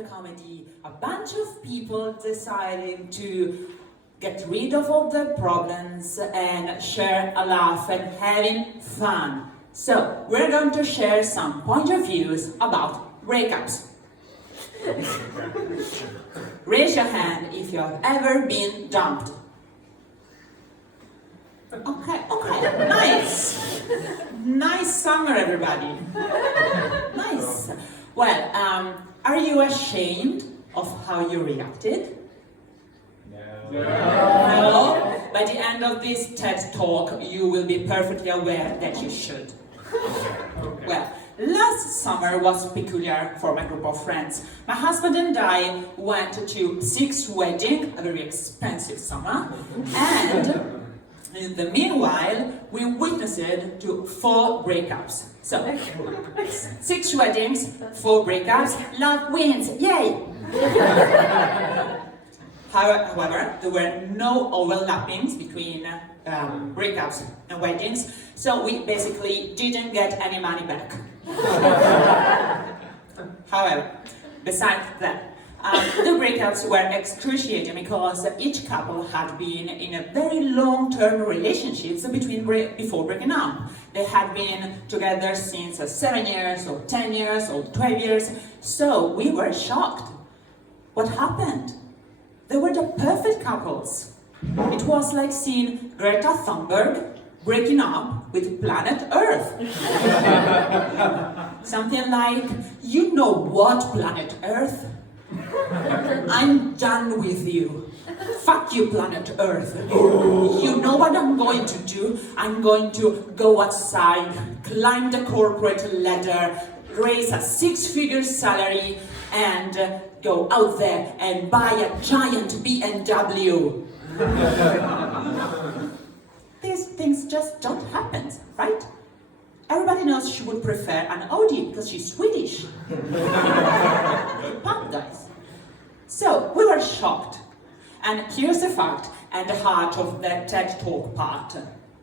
a comedy, a bunch of people deciding to get rid of all their problems and share a laugh and having fun. So, we're going to share some point of views about breakups. Raise your hand if you have ever been dumped. Okay, nice. Nice summer, everybody. Nice. Well, are you ashamed of how you reacted? No? By the end of this TED Talk, you will be perfectly aware that you should. Well, last summer was peculiar for my group of friends. My husband and I went to 6 weddings, a very expensive summer, and in the meanwhile, we witnessed to 4 breakups. So, 6 weddings, 4 breakups, love wins, yay! However, there were no overlappings between breakups and weddings, so we basically didn't get any money back. However, besides that, the breakups were excruciating because each couple had been in a very long-term relationships before breaking up. They had been together since 7 years, or 10 years, or 12 years, so we were shocked. What happened? They were the perfect couples. It was like seeing Greta Thunberg breaking up with planet Earth. Something like, you know what, planet Earth? I'm done with you. Fuck you, planet Earth. You know what I'm going to do? I'm going to go outside, climb the corporate ladder, raise a 6-figure salary, and go out there and buy a giant BMW. These things just don't happen, right? Everybody knows she would prefer an Audi because she's Swedish. Punk guys. So, we were shocked. And here's the fact and the heart of the TED Talk part.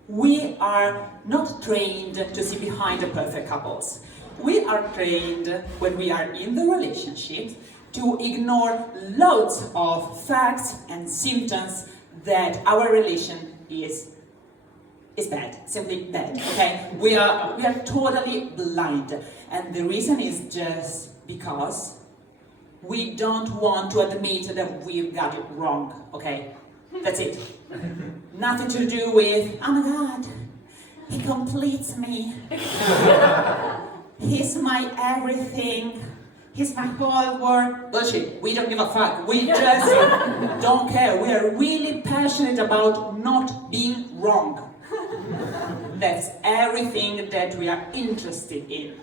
We are not trained to see behind the perfect couples. We are trained, when we are in the relationship, to ignore loads of facts and symptoms that our relation is bad, simply bad, okay? We are totally blind, and the reason is just because we don't want to admit that we've got it wrong, okay? That's it. Nothing to do with, oh my God, he completes me. He's my everything. He's my whole world. Bullshit, we don't give a fuck. We just don't care. We are really passionate about not being wrong. That's everything that we are interested in.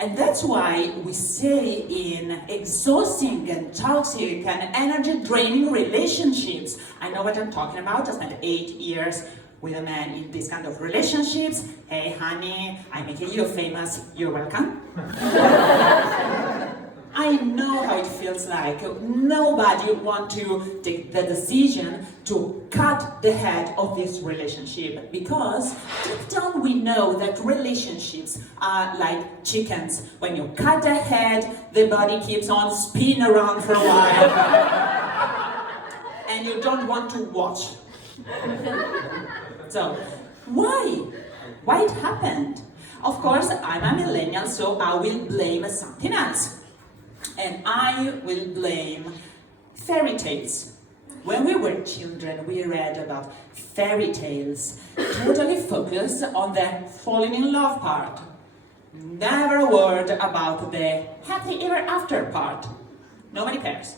And that's why we say in exhausting and toxic and energy-draining relationships, I know what I'm talking about, I spent 8 years with a man in this kind of relationships. Hey honey, I'm making you famous, you're welcome. I know how it feels like. Nobody wants to take the decision to cut the head of this relationship because deep down we know that relationships are like chickens. When you cut the head, the body keeps on spinning around for a while and you don't want to watch. So, why? Why it happened? Of course, I'm a millennial, so I will blame something else. And I will blame fairy tales. When we were children, we read about fairy tales, totally focused on the falling in love part. Never a word about the happy ever after part. Nobody cares.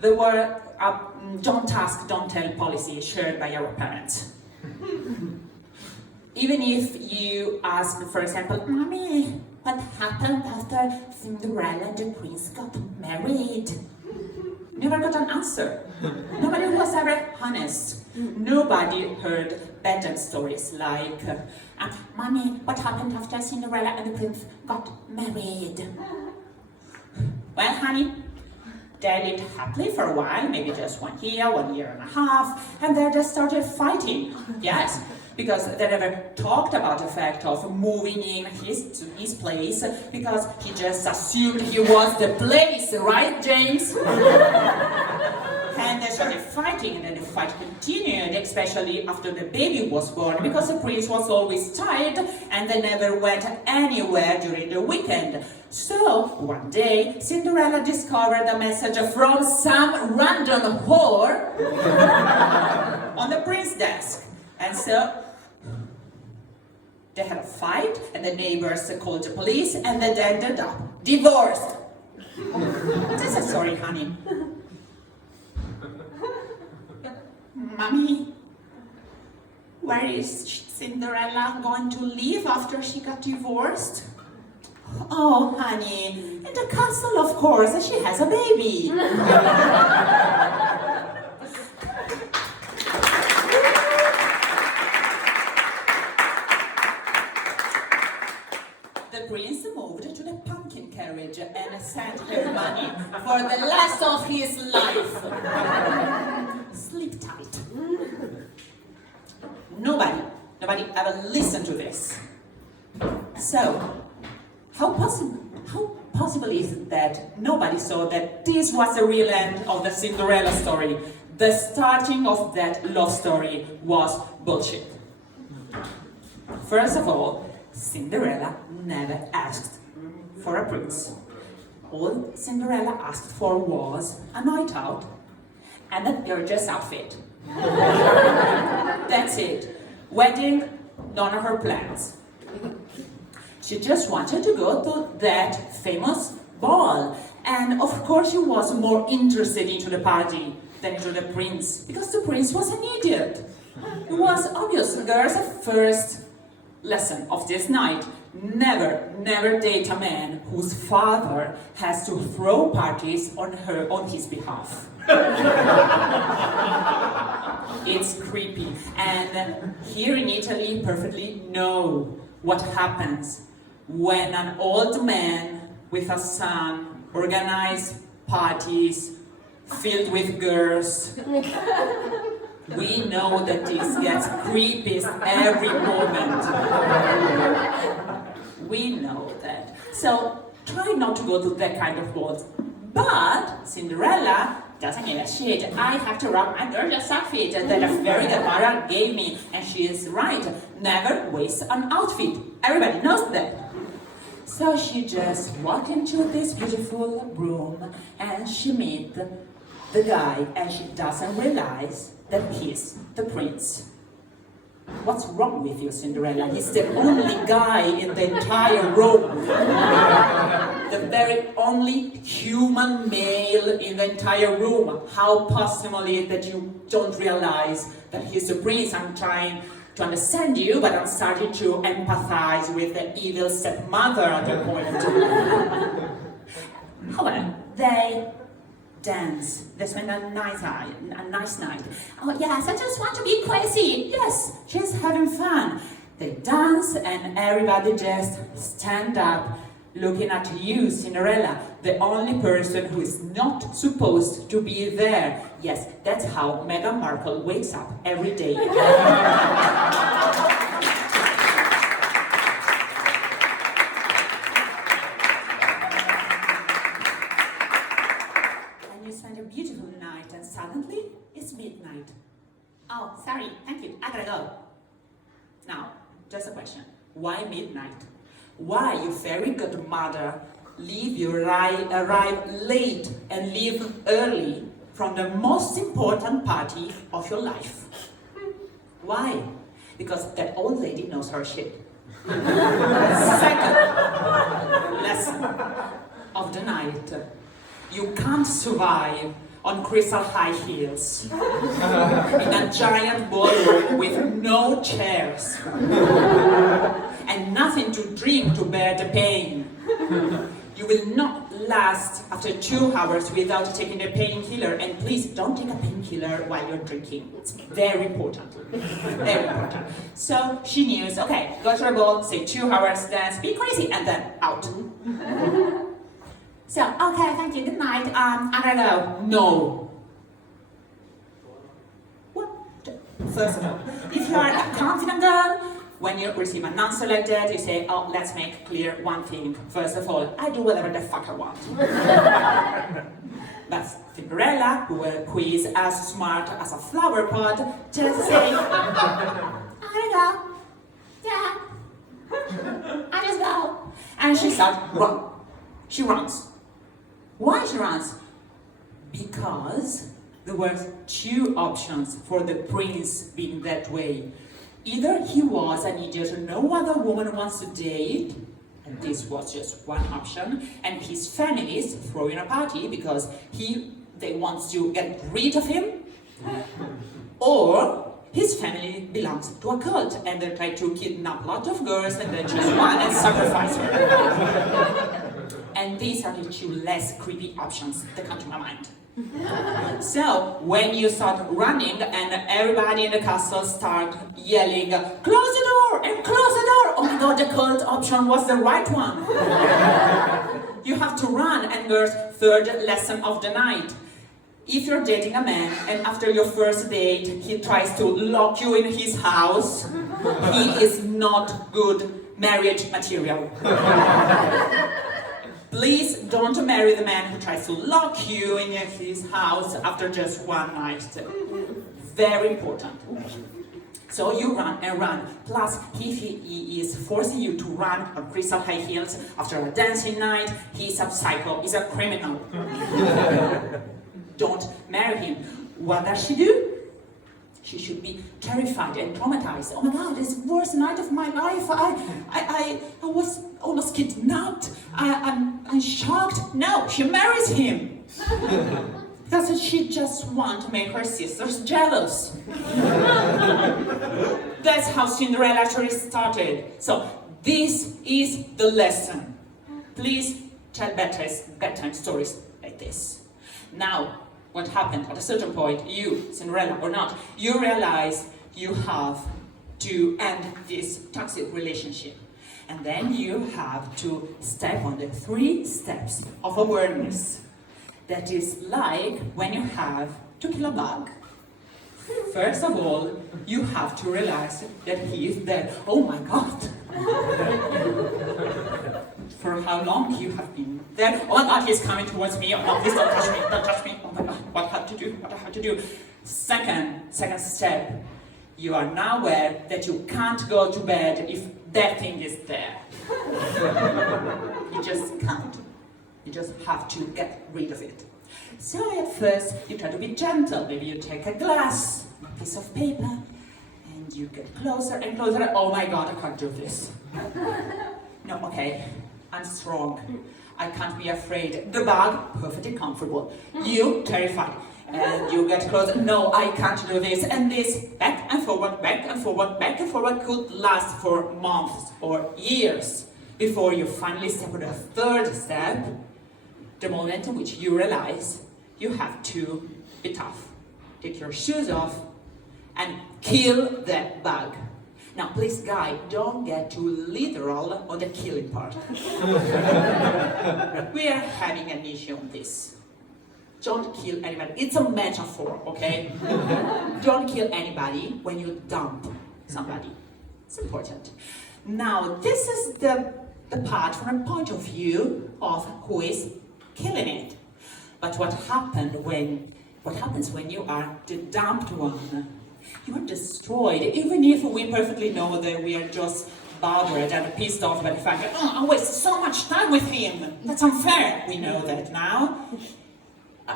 There were a don't ask, don't tell policy shared by our parents. Even if you ask, for example, Mommy, what happened after Cinderella and the prince got married? Never got an answer. Nobody was ever honest. Nobody heard bedtime stories like, Mommy, what happened after Cinderella and the prince got married? Well, honey, they lived happily for a while, maybe just 1 year, 1.5 years, and then they started fighting. Yes. because they never talked about the fact of moving in to his place, because he just assumed he was the place, right, James? And they started fighting, and then the fight continued, especially after the baby was born, because the prince was always tired and they never went anywhere during the weekend. So, one day, Cinderella discovered a message from some random whore on the prince's desk. And so, they had a fight, and the neighbors called the police, and they ended up divorced. That's a story, honey. Mommy, where is Cinderella going to live after she got divorced? Oh, honey, in the castle, of course, she has a baby. The prince moved to the pumpkin carriage and sent her money for the rest of his life. Sleep tight. Nobody ever listened to this. So, how possible is it that nobody saw that this was the real end of the Cinderella story? The starting of that love story was bullshit. First of all, Cinderella never asked for a prince. All Cinderella asked for was a night out and a gorgeous outfit. That's it. Wedding, none of her plans. She just wanted to go to that famous ball. And of course she was more interested into the party than into the prince, because the prince was an idiot. It was obvious. Girls' first lesson of this night: never date a man whose father has to throw parties on his behalf. It's creepy. And here in Italy, perfectly know what happens when an old man with a son organizes parties filled with girls. We know that this gets creepy every moment. We know that. So try not to go to that kind of balls. But Cinderella doesn't give a shit. I have to rock my gorgeous outfit that a fairy godmother gave me. And she is right. Never waste an outfit. Everybody knows that. So she just walked into this beautiful room and she meets the guy, and she doesn't realize that he's the prince. What's wrong with you, Cinderella? He's the only guy in the entire room. The very only human male in the entire room. How possible is it that you don't realize that he's the prince? I'm trying to understand you, but I'm starting to empathize with the evil stepmother at the point. However, they dance. They spend a nice night. Oh yes, I just want to be crazy. Yes, she's having fun. They dance and everybody just stand up looking at you, Cinderella, the only person who is not supposed to be there. Yes, that's how Meghan Markle wakes up every day. Suddenly, it's midnight. Oh, sorry, thank you, I gotta go. Now, just a question. Why midnight? Why, you fairy godmother, arrive late and leave early from the most important party of your life? Why? Because that old lady knows her shit. Second lesson of the night. You can't survive on crystal high heels, in a giant ballroom with no chairs, and nothing to drink to bear the pain. You will not last after 2 hours without taking a painkiller, and please don't take a painkiller while you're drinking. It's very important. Very important. So she knew, okay, go to the ball, say 2 hours, dance, be crazy, and then out. So, okay, thank you, good night, I don't know. No. What? First of all, if you are a confident girl, when you receive an answer like that, you say, oh, let's make clear one thing. First of all, I do whatever the fuck I want. But Cinderella, who is as smart as a flower pot, just say, I go. Yeah. I just go. And she starts run. She runs. Why she runs? Because there were two options for the prince being that way. Either he was an idiot and no other woman wants to date, and this was just one option, and his family is throwing a party because they want to get rid of him, or his family belongs to a cult and they try to kidnap a lot of girls and then choose one and sacrifice her. And these are the two less creepy options that come to my mind. So, when you start running and everybody in the castle start yelling, close the door and close the door! Oh my god, the cult option was the right one! You have to run, and there's third lesson of the night. If you're dating a man and after your first date he tries to lock you in his house, he is not good marriage material. Please don't marry the man who tries to lock you in his house after just one night. Very important. So you run and run. Plus, if he is forcing you to run on crystal high heels after a dancing night, he's a psycho, he's a criminal. Don't marry him. What does she do? She should be terrified and traumatized. Oh my god, this is the worst night of my life. I was almost kidnapped. I'm shocked. No, she marries him. Because she just wants to make her sisters jealous. That's how Cinderella actually started. So, this is the lesson. Please tell bedtime stories like this. Now, what happened at a certain point, you, Cinderella or not, you realize you have to end this toxic relationship. And then you have to step on the 3 steps of awareness. That is like when you have to kill a bug. First of all, you have to realize that he is dead. Oh my god! For how long you have been there? Oh my god, he's coming towards me. Oh no, please don't touch me, don't touch me. Oh my god, what I have to do? Second step, you are now aware that you can't go to bed if that thing is there. You just can't. You just have to get rid of it. So at first, you try to be gentle. Maybe you take a glass, a piece of paper, and you get closer and closer. Oh my god, I can't do this. No, okay, I'm strong. I can't be afraid. The bug, perfectly comfortable. You, terrified. And you get closer. No, I can't do this. And this, back and forward, back and forward, back and forward, could last for months or years before you finally step on the 3rd step, the moment in which you realize you have to be tough. Take your shoes off and kill that bug. Now, please, guy, don't get too literal on the killing part. We are having an issue on this. Don't kill anybody. It's a metaphor, okay? Don't kill anybody when you dump somebody. It's important. Now, this is the part from a point of view of who is killing it. But what happens when you are the dumped one? You are destroyed, even if we perfectly know that we are just bothered and pissed off by the fact that, oh, I wasted so much time with him. That's unfair. We know that now.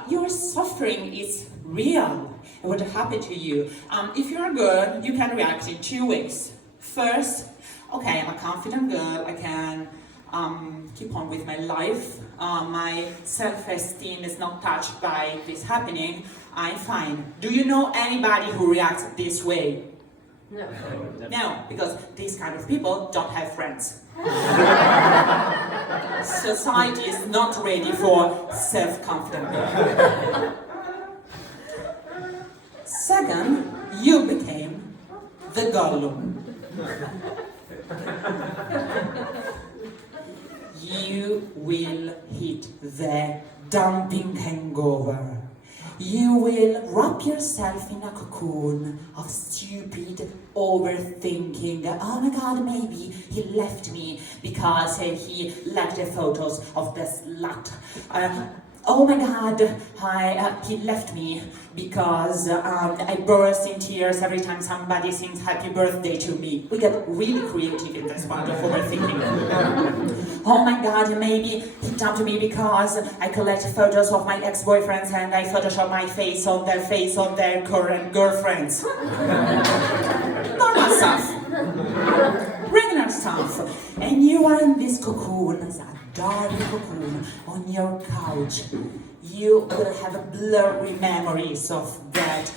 Your suffering is real. It would happen to you. If you're a girl, you can react in 2 ways. First, okay, I'm a confident girl. I can keep on with my life. My self-esteem is not touched by this happening. I'm fine. Do you know anybody who reacts this way? No. No, because these kind of people don't have friends. Society is not ready for self-confident people. Second, you became the Gollum. You will hit the dumping hangover. You will wrap yourself in a cocoon of stupid overthinking. Oh my god, maybe he left me because he liked the photos of the slut. Oh my god, he left me because I burst in tears every time somebody sings happy birthday to me. We get really creative in this part of overthinking. Oh my god, maybe he dumped me because I collect photos of my ex-boyfriends and I Photoshop my face on their current girlfriends. Normal stuff. Regular stuff. And you are in this cocoon, that dark cocoon, on your couch. You will have blurry memories of that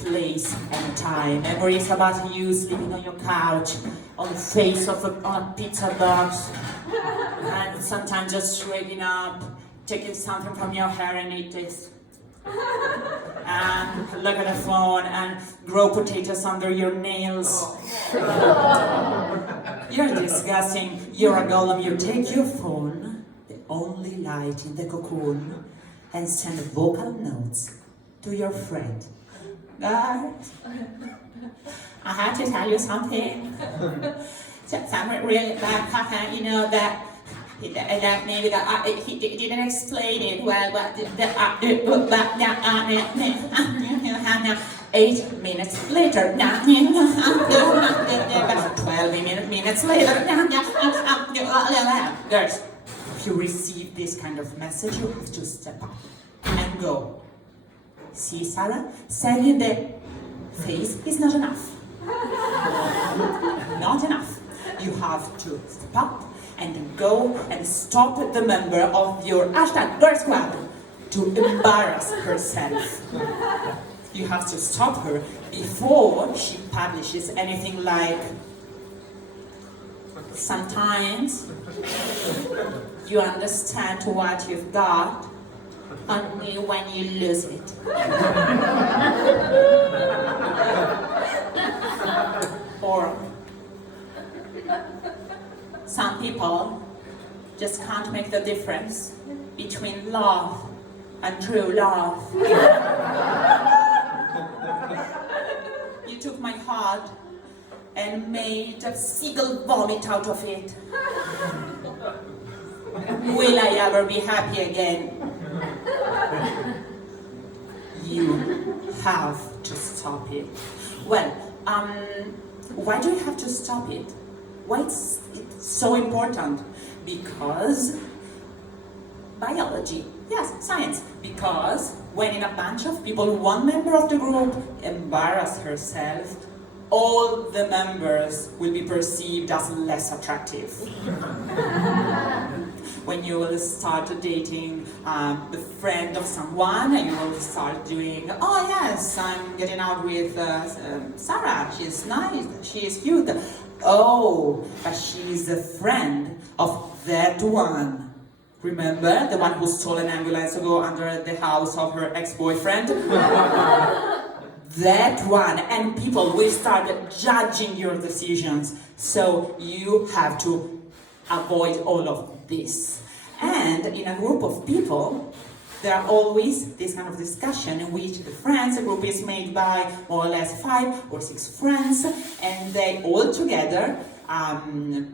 place and time. Memories about you sleeping on your couch, on the face of on a pizza box, and sometimes just waking up, taking something from your hair and eat it. And look at the phone and grow potatoes under your nails. You're disgusting. You're a golem. You take your phone, the only light in the cocoon, and send vocal notes to your friend. Guys, I have to tell you something. Something really bad happened. You know that maybe that he didn't explain it well, but 8 minutes later, 12 minutes later, girls, if you receive this kind of message, you have to step up and go. See, Sarah, sending the face is not enough. Not enough. You have to step up and then go and stop the member of your #Girl Squad to embarrass herself. You have to stop her before she publishes anything like, sometimes you understand what you've got only when you lose it. Or some people just can't make the difference between love and true love. You took my heart and made a seagull vomit out of it. Will I ever be happy again? You have to stop it. Well, why do you have to stop it? Why it's so important? Because biology. Yes, science. Because when in a bunch of people, one member of the group embarrasses herself, all the members will be perceived as less attractive. When you will start dating the friend of someone, you will start doing, oh yes, I'm getting out with Sarah, she's nice, she's cute. Oh, but she's a friend of that one. Remember, the one who stole an ambulance to go under the house of her ex-boyfriend? That one, and people will start judging your decisions. So you have to avoid all of this. And in a group of people, there are always this kind of discussion in which the friends, a group is made by more or less 5 or 6 friends, and they all together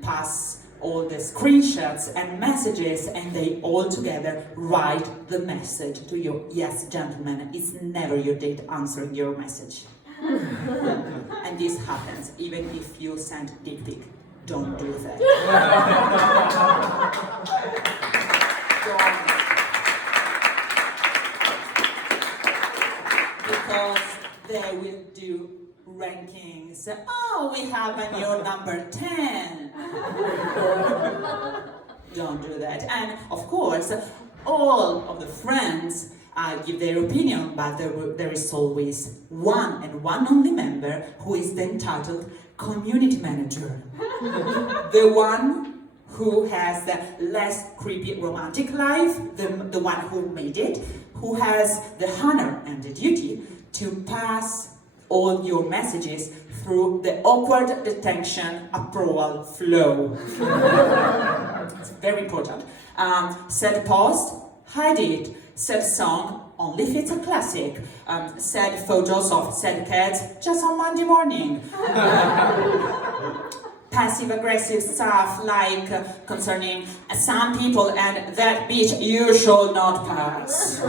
pass all the screenshots and messages, and they all together write the message to you. Yes, gentlemen, it's never your date answering your message. And this happens even if you send dick pic. Don't do that. Because they will do rankings. Oh, we have a new number 10. Don't do that. And of course, all of the friends give their opinion, but there is always one and one only member who is the entitled community manager. The one who has the less creepy romantic life, the one who made it, who has the honor and the duty to pass all your messages through the awkward detention approval flow. It's very important. Set post, hide it. Set song, only if it's a classic. Sad photos of sad cats just on Monday morning. Passive-aggressive stuff like concerning some people and that beach you should not pass.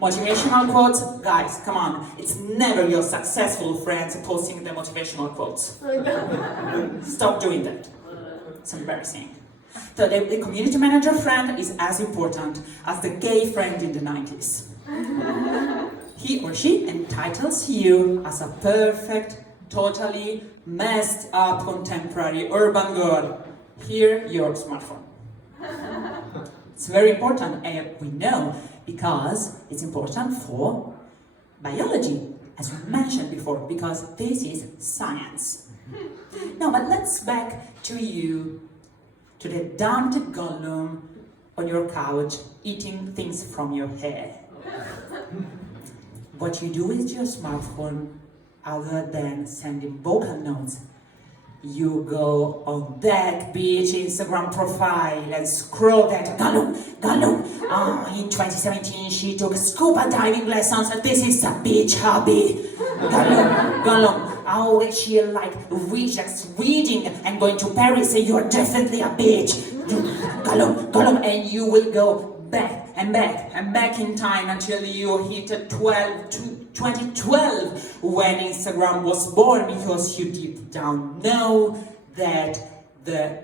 Motivational quotes, guys, come on. It's never your successful friends posting the motivational quotes. Stop doing that. It's embarrassing. So the community manager friend is as important as the gay friend in the 90s. He or she entitles you as a perfect, totally messed up contemporary urban girl. Here, your smartphone. It's very important, and we know because it's important for biology, as we mentioned before, because this is science. Now, but let's back to you, to the dumped Gollum on your couch, eating things from your hair. What you do with your smartphone, other than sending vocal notes, you go on that beach Instagram profile and scroll that Gollum. In 2017 she took scuba diving lessons and this is a beach hobby. Gollum. Oh, she like rejects reading and going to Paris, so you're definitely a bitch. Gollum, and you will go back and back in time until you hit 2012 when Instagram was born, because you deep down know that the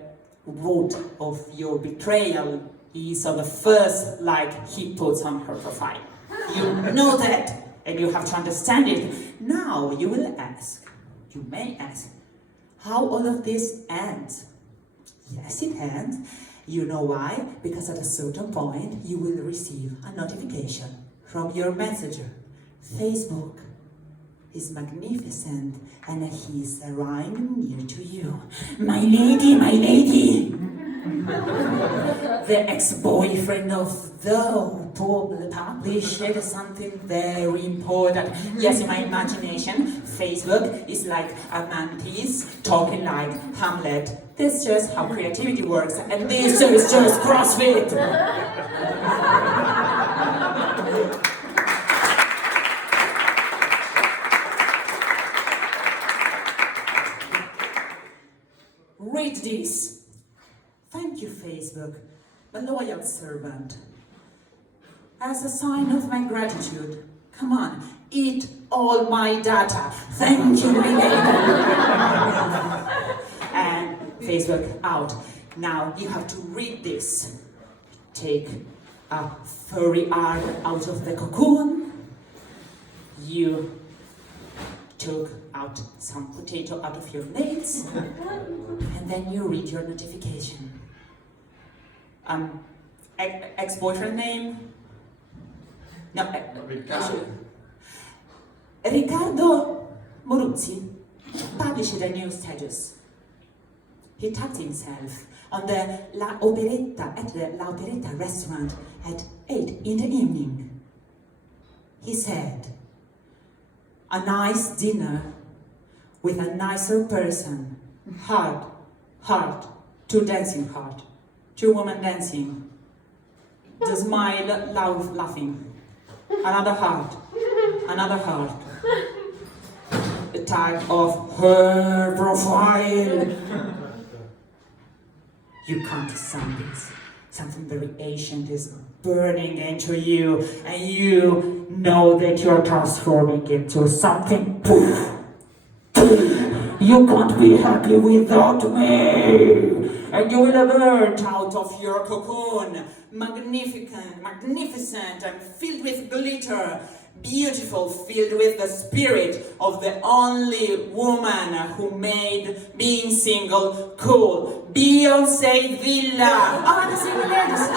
root of your betrayal is on the first like he puts on her profile. You know that, and you have to understand it. Now you may ask, how all of this ends? Yes, it ends. You know why? Because at a certain point you will receive a notification from your messenger. Facebook is magnificent and he's arriving near to you. My lady! The ex-boyfriend of the published something very important. Yes, in my imagination, Facebook is like a mantis talking like Hamlet. That's just how creativity works, and this is just CrossFit! Read this. Thank you, Facebook, a loyal servant. As a sign of my gratitude, come on, eat all my data. Thank you, my lady. And Facebook out. Now you have to read this. Take a furry arm out of the cocoon. You took out some potato out of your legs, and then you read your notification. Ex-boyfriend name? No, Riccardo Moruzzi published a new status. He tagged himself on the La Operetta at the La Operetta restaurant at 8 in the evening. He said, "A nice dinner with a nicer person. Heart, two dancing heart, two women dancing. The smile, laughing. Another heart. The tag of her profile." You can't stand this. Something very ancient is burning into you, and you know that you're transforming into something. You can't be happy without me, and you will emerge out of your cocoon, magnificent, and filled with glitter, beautiful, filled with the spirit of the only woman who made being single cool. Beyoncé Villa. The single ladies.